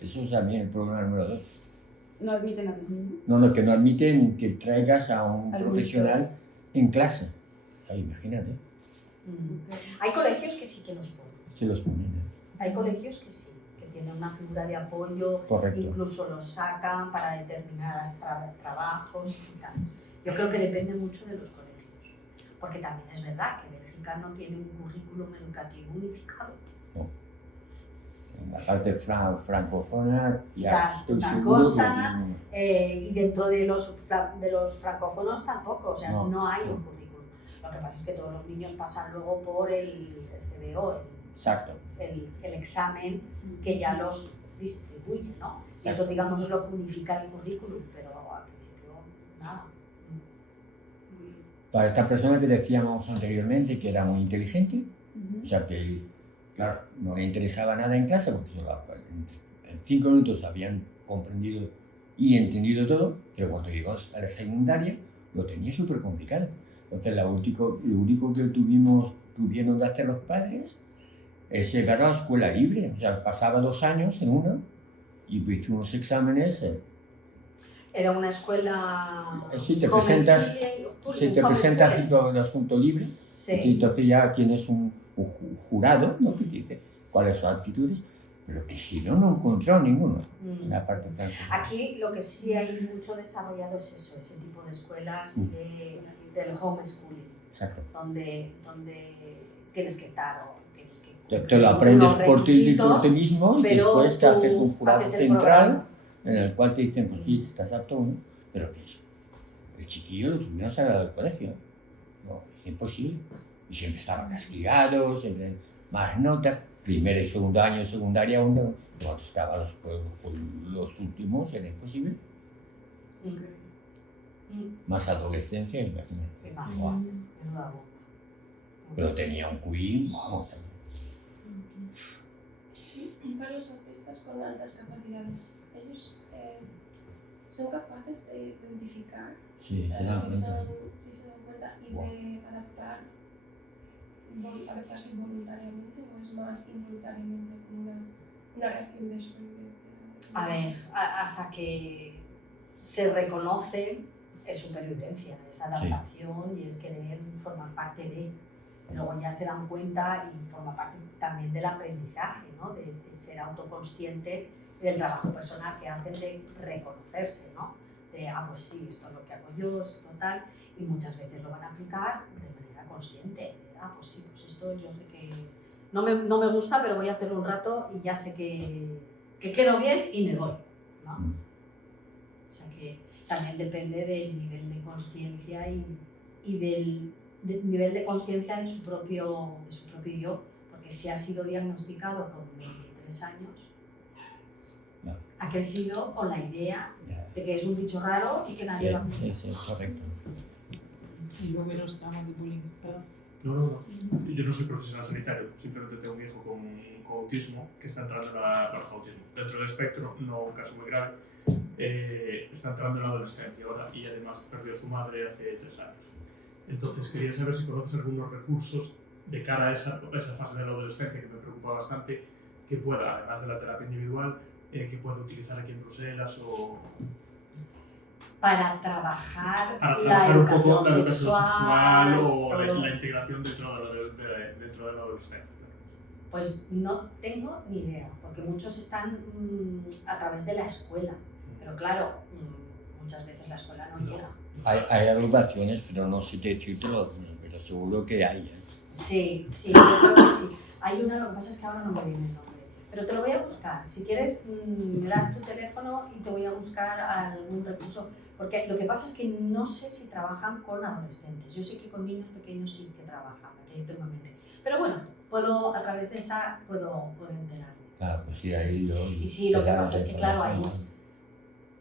Eso es también el problema número 2. ¿No admiten a los niños? No, que no admiten que traigas a un Al profesional en clase. Ay, imagínate, Hay colegios que sí que los ponen. se los ponen. Hay colegios que sí, que tienen una figura de apoyo, Correcto. incluso los sacan para determinados trabajos y tal. Yo creo que depende mucho de los colegios, porque también es verdad que Bélgica no tiene un currículum educativo unificado. En la parte francófona ya estoy Una seguro cosa, que y dentro de los francófonos tampoco, o sea, No. no hay un currículum. Lo que pasa es que todos los niños pasan luego por el CBO, exacto. el examen que ya los distribuye, ¿no? Y eso, digamos, es lo que unifica el currículum, pero al principio nada. Para esta persona que decíamos anteriormente que era muy inteligente, o sea que, claro, no le interesaba nada en clase porque en 5 minutos habían comprendido y entendido todo, pero cuando llegó a la secundaria lo tenía súper complicado. Entonces lo único que tuvieron de hacer los padres es llegar a la escuela libre, o sea, pasaba 2 años en una y hizo unos exámenes. Era una escuela Si te presentas y todo el asunto libre, Sí. y entonces ya tienes un jurado, ¿no?, que te dice cuáles son las actitudes, pero que si no he encontrado ninguno en la parte francesa. Aquí lo que sí hay mucho desarrollado es eso, ese tipo de escuelas del homeschooling, Exacto. donde tienes que estar o tienes que Te lo aprendes unos por ti mismo y pero después te haces un tú jurado haces el central programa. en el cual te dicen, pues sí, estás apto, ¿no? Pero que eso, el chiquillo lo tuvieron que sacar del colegio. No, es imposible. Y siempre estaba castigado, siempre malas notas, primer y segundo año, secundaria, cuando estaba los últimos era imposible. Más adolescencia, imagínate. Guau. Menuda bomba. Pero tenía un QI, vamos. Para los autistas con altas capacidades, ellos son capaces de identificar Sí, se dan si cuenta. se dan cuenta y de adaptarse involuntariamente o es más involuntariamente como una reacción de supervivencia. A ver, hasta que se reconoce es supervivencia, es adaptación y es querer formar parte de. Luego ya se dan cuenta y forma parte también del aprendizaje, ¿no? De ser autoconscientes del trabajo personal que hacen de reconocerse, ¿no? De, pues sí, esto es lo que hago yo, esto tal, y muchas veces lo van a aplicar de manera consciente. De, pues sí, pues esto yo sé que no me gusta, pero voy a hacerlo un rato y ya sé que quedo bien y me voy, ¿no? O sea que también depende del nivel de conciencia y del nivel de conciencia de su propio yo, porque si ha sido diagnosticado con 23 años, ha crecido con la idea de que es un bicho raro y que nadie lo hace. Sí, correcto. Y luego los traumas de bullying. Perdón. No. Yo no soy profesional sanitario, simplemente tengo un hijo con autismo que está entrando en la baja autismo. Dentro del espectro, no un caso muy grave, está entrando en la adolescencia ahora y además perdió a su madre hace 3 años. Entonces quería saber si conoces algunos recursos de cara a esa fase de la adolescencia que me preocupa bastante, que pueda, además de la terapia individual, que pueda utilizar aquí en Bruselas o... Para trabajar Para la trabajar un poco educación la educación sexual o todo. la integración dentro de la adolescencia. Pues no tengo ni idea, porque muchos están a través de la escuela, pero claro, muchas veces la escuela no llega. Hay agrupaciones, pero no sé decírtelo, pero seguro que hay. Sí, yo creo que sí. Hay una, lo que pasa es que ahora no me viene el nombre. Pero te lo voy a buscar. Si quieres, me das tu teléfono y te voy a buscar algún recurso. Porque lo que pasa es que no sé si trabajan con adolescentes. Yo sé que con niños pequeños sí que trabajan, que yo tengo en mente. Pero bueno, a través de esa puedo enterarme. Claro, pues ir ahí yo. Y sí, lo que pasa es que, claro, ahí,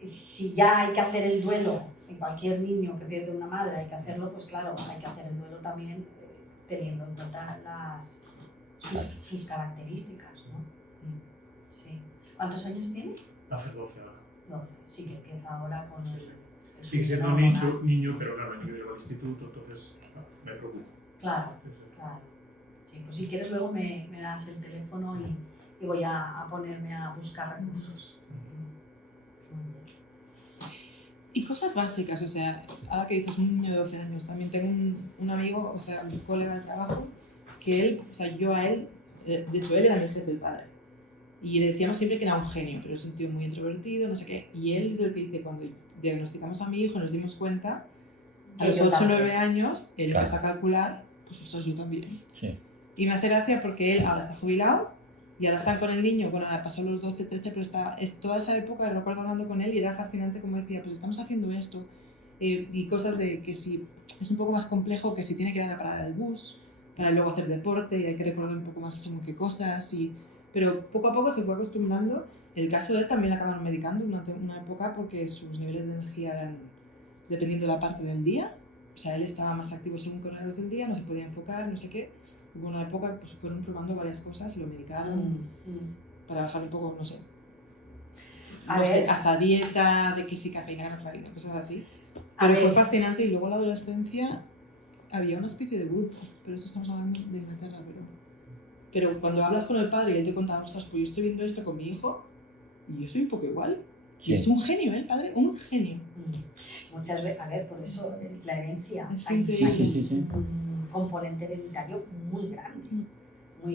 si ya hay que hacer el duelo en cualquier niño que pierde una madre, hay que hacerlo, pues claro, hay que hacer el duelo también teniendo en cuenta sus características, ¿no? Sí. ¿Cuántos años tiene? Hace 12 ahora. 12. Sí, que empieza ahora con el Sigue siendo un niño, pero claro, el niño llega al instituto, entonces me preocupa. Claro. Sí, pues si quieres luego me das el teléfono y voy a ponerme a buscar recursos. Y cosas básicas, o sea, ahora que dices un niño de 12 años, también tengo un amigo, o sea, un colega de trabajo, que él, o sea, yo a él, de hecho él era mi jefe, el padre, y le decíamos siempre que era un genio, pero es un tío muy introvertido, no sé qué, y él es el que dice, cuando diagnosticamos a mi hijo nos dimos cuenta, a los 8 o 9 años, él empezó a calcular, pues eso yo también. Sí. Y me hace gracia porque él ahora está jubilado, y ahora están con el niño, bueno, ahora pasó los 12, 13, pero toda esa época recuerdo hablando con él y era fascinante como decía, pues estamos haciendo esto, y cosas de que si es un poco más complejo, que si tiene que ir a la parada del bus, para luego hacer deporte, y hay que recordar un poco más según qué cosas, pero poco a poco se fue acostumbrando. El caso de él también acabaron medicando durante una época porque sus niveles de energía eran dependiendo de la parte del día, o sea, él estaba más activo según qué horarios del día, no se podía enfocar, no sé qué. Hubo una época que pues, fueron probando varias cosas y lo medicaron para bajar un poco, no sé, hasta dieta, de que sí, cafeína, no cafeína, cosas así. Pero fue fascinante y luego en la adolescencia había una especie de grupo, pero eso estamos hablando de Inglaterra, pero cuando hablas con el padre y él te contaba, ostras, pues yo estoy viendo esto con mi hijo y yo soy un poco igual. Sí. Y es un genio, ¿eh, el padre? Un genio. Muchas veces, a ver, por eso es la herencia. Hay un componente hereditario muy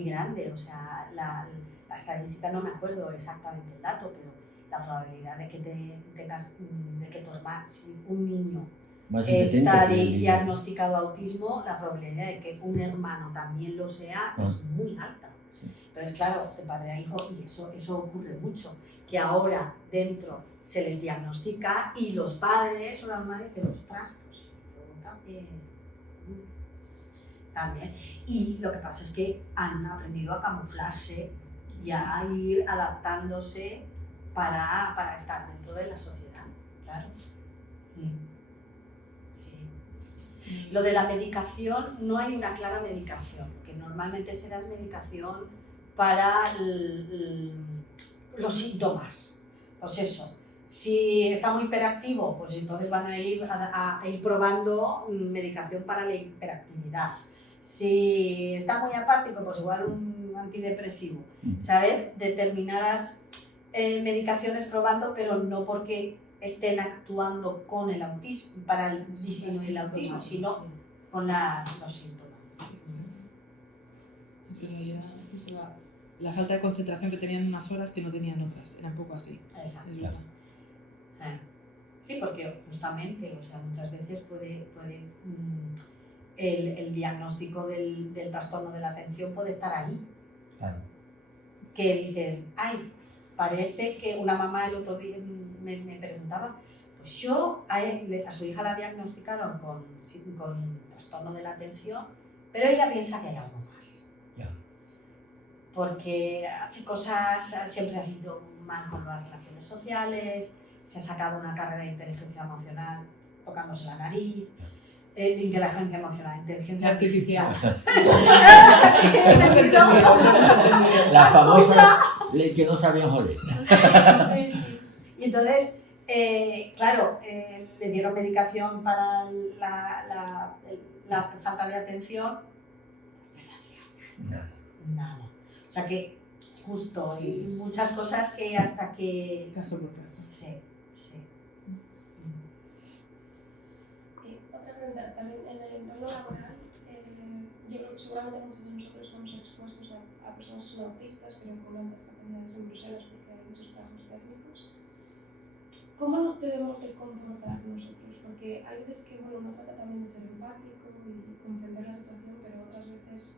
grande. O sea, la estadística, no me acuerdo exactamente el dato, pero la probabilidad de que si un niño está diagnosticado autismo, la probabilidad de que un hermano también lo sea es muy alta. Entonces, claro, de padre a hijo, y eso ocurre mucho, que ahora dentro se les diagnostica y los padres o las madres dicen, ostras, pues yo también. Y lo que pasa es que han aprendido a camuflarse y a ir adaptándose para estar dentro de la sociedad, claro. Sí. Lo de la medicación, no hay una clara medicación, porque normalmente se da medicación para los síntomas. Pues eso, si está muy hiperactivo, pues entonces van a ir probando medicación para la hiperactividad. Si está muy apático, pues igual un antidepresivo, ¿sabes? Determinadas medicaciones probando, pero no porque estén actuando con el autismo, para disminuir el autismo, sino con los síntomas. Es verdad, la falta de concentración que tenían unas horas que no tenían otras, era un poco así. Exacto. Es verdad. Sí, porque justamente, o sea, muchas veces puede el diagnóstico del trastorno de la atención puede estar ahí. Claro. Que dices, ay, parece que una mamá el otro día me preguntaba, pues yo a su hija la diagnosticaron con trastorno de la atención, pero ella piensa que hay algo más. Yeah. Porque hace cosas, siempre ha ido mal con las relaciones sociales, se ha sacado una carrera de inteligencia emocional tocándose la nariz, inteligencia emocional, inteligencia artificial. La famosa ley que no sabían joder. Sí. Y entonces, claro, le dieron medicación para la falta de atención. Nada. O sea que justo, y muchas cosas que hasta que... Caso por caso. Sí. Otra pregunta, también en el entorno laboral, yo creo que seguramente muchos de nosotros somos expuestos a personas que son autistas, que no con altas capacidades en Bruselas porque hay muchos trabajos técnicos. ¿Cómo nos debemos de comportar nosotros? Porque hay veces que uno trata también de ser empático y comprender la situación, pero otras veces veces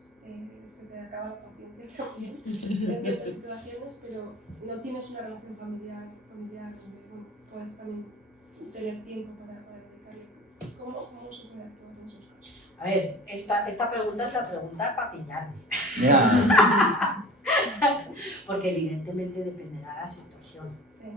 se te acaba la paciencia también en ciertas situaciones, pero no tienes una relación familiar donde bueno, puedes también tener tiempo para dedicarle. ¿Cómo se puede actuar en esos casos? A ver, esta pregunta es la pregunta para pillarme. Ya. Porque evidentemente dependerá de la situación. Sí.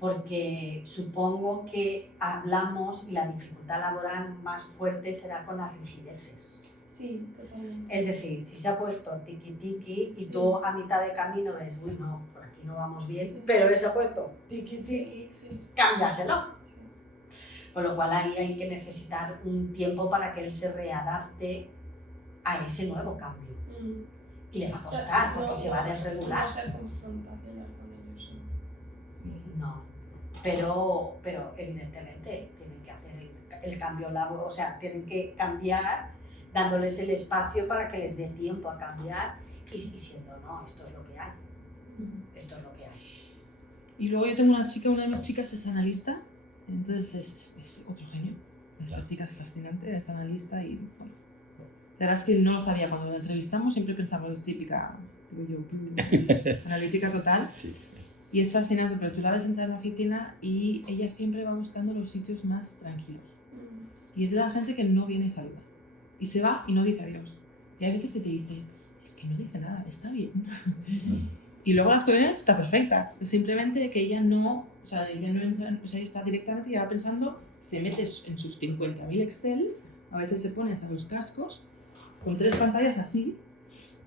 Porque supongo que hablamos y la dificultad laboral más fuerte será con las rigideces. Sí, totalmente. Es decir, si se ha puesto tiki-tiki y Sí. tú a mitad de camino ves, uy, no, por aquí no vamos bien, Sí. pero él se ha puesto tiki-tiki, Sí. cámbiaselo. Sí. Con lo cual ahí hay que necesitar un tiempo para que él se readapte a ese nuevo cambio. Y le va a O sea, costar porque se va a No desregular. ser confrontacional con ellos. No, pero evidentemente tienen que hacer el cambio laboral, o sea, tienen que cambiar dándoles el espacio para que les dé tiempo a cambiar y diciendo, no, esto es lo que hay, esto es lo que hay. Y luego yo tengo una de mis chicas es analista, entonces es otro genio. Esta chica es fascinante, es analista y bueno, la verdad es que no lo sabía cuando la entrevistamos, siempre pensamos es típica, digo yo, analítica total. Sí. Y es fascinante, pero tú la ves entrar en la oficina y ella siempre va buscando los sitios más tranquilos. Y es de la gente que no viene y saluda. Y se va y no dice adiós. Y hay veces que te dice, es que no dice nada, está bien. Y luego las que vienen está perfecta. Simplemente que ella no entra, o sea, está directamente ya va pensando, se mete en sus 50.000 Excels, a veces se pone hasta los cascos, con 3 pantallas así,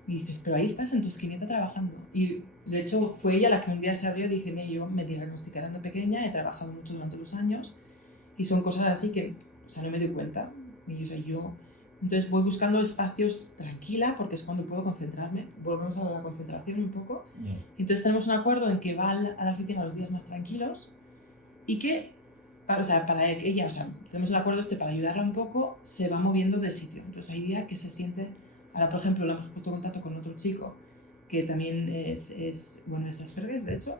y dices, pero ahí estás en tu esquinita trabajando. Y de hecho fue ella la que un día se abrió y dice, yo me diagnosticaron de pequeña, he trabajado mucho durante los años, y son cosas así que, o sea, no me doy cuenta. Y, o sea, entonces voy buscando espacios tranquila porque es cuando puedo concentrarme. Volvemos a la concentración un poco. Ya. Entonces tenemos un acuerdo en que va a la oficina los días más tranquilos y que, para ella, o sea, tenemos el acuerdo para ayudarla un poco, se va moviendo de sitio. Entonces hay días que se siente, ahora por ejemplo le hemos puesto en contacto con otro chico que también es Asperger, de hecho,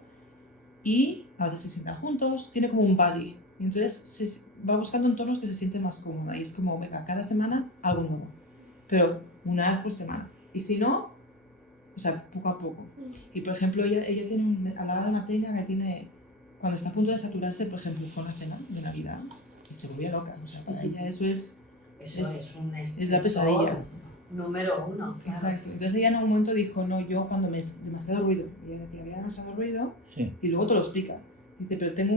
y a veces se sientan juntos, tiene como un buddy. Y entonces va buscando entornos que se siente más cómoda y es como, venga, cada semana algo nuevo, pero una vez por semana. Y si no, o sea, poco a poco. Y por ejemplo, ella hablaba de una técnica que tiene, cuando está a punto de saturarse, por ejemplo, fue una cena de Navidad y se volvía loca. O sea, para ella eso es la pesadilla. Número 1. Claro. Exacto. Entonces ella en un momento dijo, no, yo cuando me es demasiado ruido, ella decía, había demasiado ruido, Sí. y luego te lo explica. Dice, pero tiene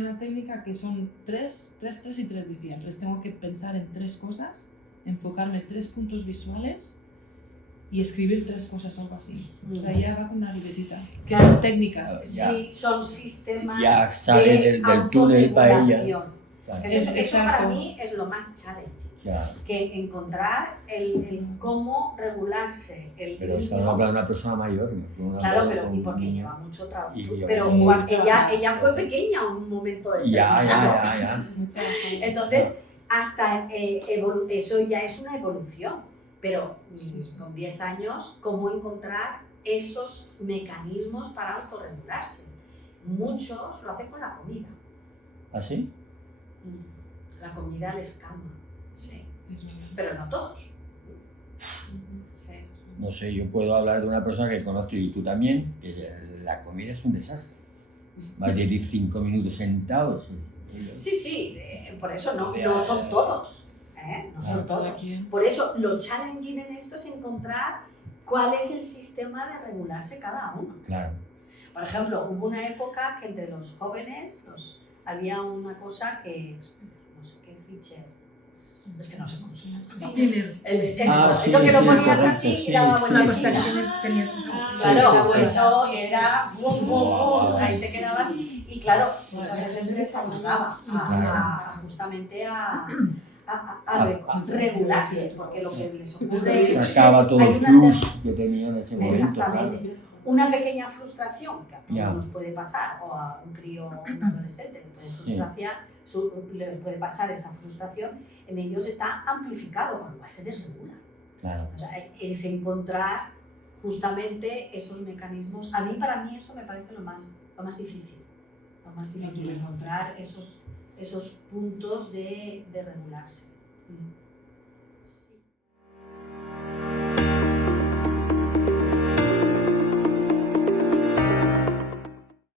una técnica que son 3, 3, 3 y 3, decía. Entonces tengo que pensar en 3 cosas, enfocarme en 3 puntos visuales y escribir 3 cosas o algo así. O sea, ella va con una libretita. Claro. Son técnicas. Ya. Sí, son sistemas Ya sale del túnel para ella. autorregulación. Claro. Eso para Exacto. mí es lo más challenging. Ya. Que encontrar el cómo regularse el Pero niño. estamos hablando de una persona mayor. ¿No? Claro, pero y porque lleva mucho trabajo. Y lleva Pero mucho cuando trabajo. ella fue pequeña en un momento determinado. Ya. Muy trabajado. Entonces, hasta eso ya es una evolución. Pero con 10 años, ¿cómo encontrar esos mecanismos para autorregularse? Muchos lo hacen con la comida. ¿Así? La comida les calma, sí. Es verdad. Pero no todos. Sí. No sé, yo puedo hablar de una persona que conozco y tú también, que la comida es un desastre. Más de 5 minutos sentados. Sí, por eso no son todos. No son todos. Por eso lo challenging en esto es encontrar cuál es el sistema de regularse cada uno. Claro. Por ejemplo, hubo una época que entre los jóvenes había una cosa que es, no sé qué feature, es que no sé cómo se llama. Spinner. Eso que lo ponías correcto, así sí, y daba sí, vuelta. sí. Claro, Sí, sí, sí. eso era bum, bum, bum, ahí te quedabas y claro, muchas veces les ayudaba justamente a regularse, porque lo que les ocurre es Sacaba todo hay el una plus que tenía en ese momento. Exactamente. Una pequeña frustración que a todos Ya. nos puede pasar, o a un crío o un adolescente le puede pasar esa frustración, en ellos está amplificado, con lo cual se desregula. Claro. O sea, es encontrar justamente esos mecanismos. Para mí eso me parece lo más difícil. Lo más difícil, encontrar esos puntos de regularse.